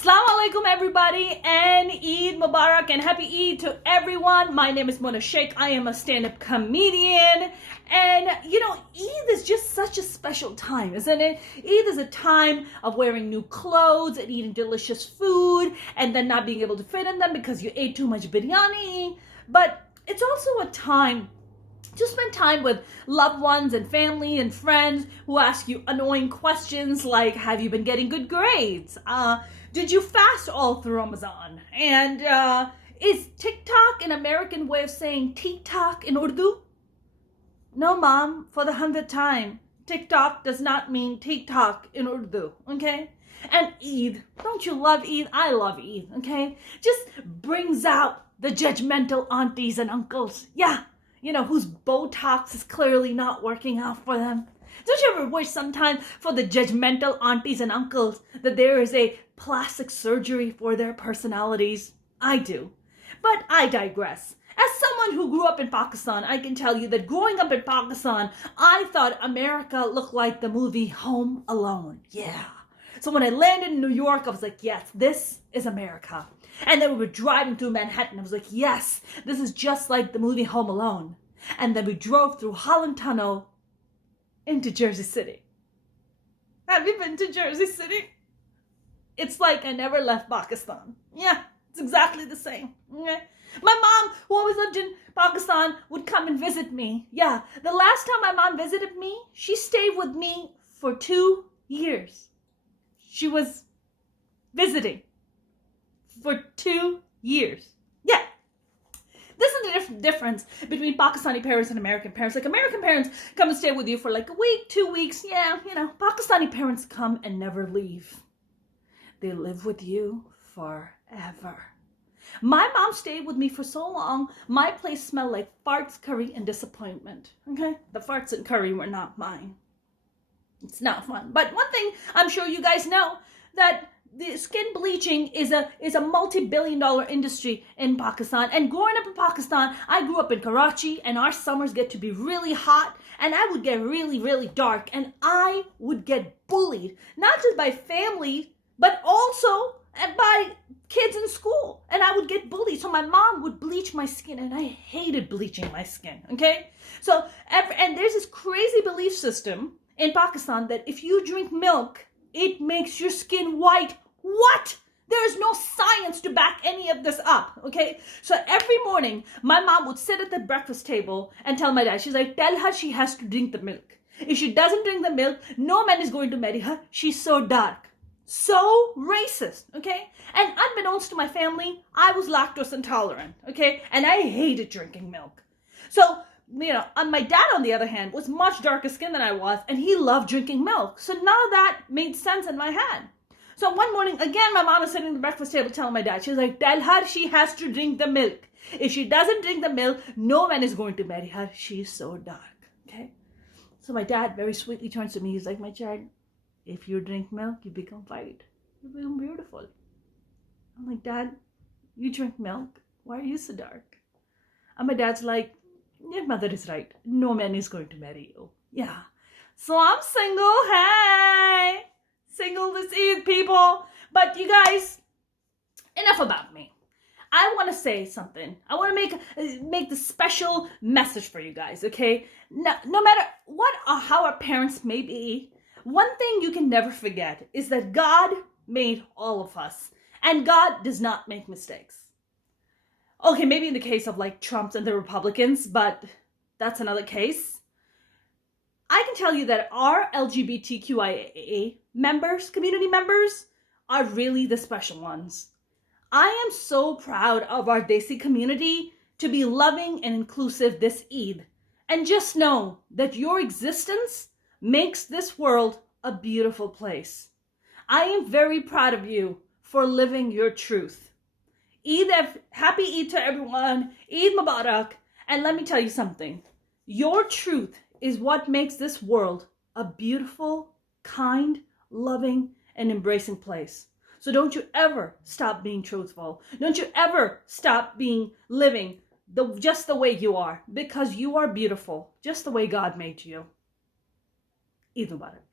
Assalamu alaikum everybody, and Eid Mubarak and happy Eid to everyone. My name is Mona Shaikh. I am a stand-up comedian, and Eid is just such a special time, isn't it? Eid is a time of wearing new clothes and eating delicious food and then not being able to fit in them because you ate too much biryani. But it's also a time to spend time with loved ones and family and friends who ask you annoying questions like, have you been getting good grades? Did you fast all through Ramadan? And is TikTok an American way of saying TikTok in Urdu? No, Mom, for the 100th time, TikTok does not mean TikTok in Urdu, okay? And Eid, don't you love Eid? I love Eid, okay? Just brings out the judgmental aunties and uncles. Yeah. Whose Botox is clearly not working out for them. Don't you ever wish sometimes for the judgmental aunties and uncles that there is a plastic surgery for their personalities? I do. But I digress. As someone who grew up in Pakistan, I can tell you that growing up in Pakistan, I thought America looked like the movie Home Alone. Yeah. So when I landed in New York, I was like, yes, this is America. And then we were driving through Manhattan. I was like, yes, this is just like the movie Home Alone. And then we drove through Holland Tunnel into Jersey City. Have you been to Jersey City? It's like I never left Pakistan. Yeah, it's exactly the same. Okay? My mom, who always lived in Pakistan, would come and visit me. Yeah, the last time my mom visited me, she stayed with me for 2 years. She was visiting for 2 years. Yeah. This is the difference between Pakistani parents and American parents. Like, American parents come and stay with you for like a week, 2 weeks. Yeah, Pakistani parents come and never leave. They live with you forever. My mom stayed with me for so long, my place smelled like farts, curry, and disappointment. Okay? The farts and curry were not mine. It's not fun. But one thing I'm sure you guys know, that the skin bleaching is a multi-billion-dollar industry in Pakistan. And growing up in Pakistan, I grew up in Karachi, and our summers get to be really hot, and I would get really, really dark, and I would get bullied, not just by family, but also by kids in school. And I would get bullied. So my mom would bleach my skin, and I hated bleaching my skin, okay? So, and there's this crazy belief system in Pakistan that if you drink milk, it makes your skin white. What? There is no science to back any of this up, okay? So every morning, my mom would sit at the breakfast table and tell my dad, she's like, tell her she has to drink the milk. If she doesn't drink the milk, no man is going to marry her. She's so dark. So racist, okay? And unbeknownst to my family, I was lactose intolerant, okay? And I hated drinking milk. So, and my dad, on the other hand, was much darker skinned than I was, and he loved drinking milk. So none of that made sense in my head. So one morning, again, my mom was sitting at the breakfast table telling my dad, she was like, tell her she has to drink the milk. If she doesn't drink the milk, no man is going to marry her. She's so dark, okay? So my dad very sweetly turns to me. He's like, my child, if you drink milk, you become white. You become beautiful. I'm like, Dad, you drink milk? Why are you so dark? And my dad's like, your mother is right. No man is going to marry you. Yeah. So I'm single. Hey. Single this Eid, people. But you guys, enough about me. I want to say something. I want to make the special message for you guys, okay? No matter what or how our parents may be, one thing you can never forget is that God made all of us. And God does not make mistakes. Okay, maybe in the case of like Trump and the Republicans, but that's another case. I can tell you that our LGBTQIA community members, are really the special ones. I am so proud of our Desi community to be loving and inclusive this Eid. And just know that your existence makes this world a beautiful place. I am very proud of you for living your truth. Happy Eid to everyone. Eid Mubarak. And let me tell you something. Your truth is what makes this world a beautiful, kind, loving, and embracing place. So don't you ever stop being truthful. Don't you ever stop living just the way you are, because you are beautiful, just the way God made you. Eid Mubarak.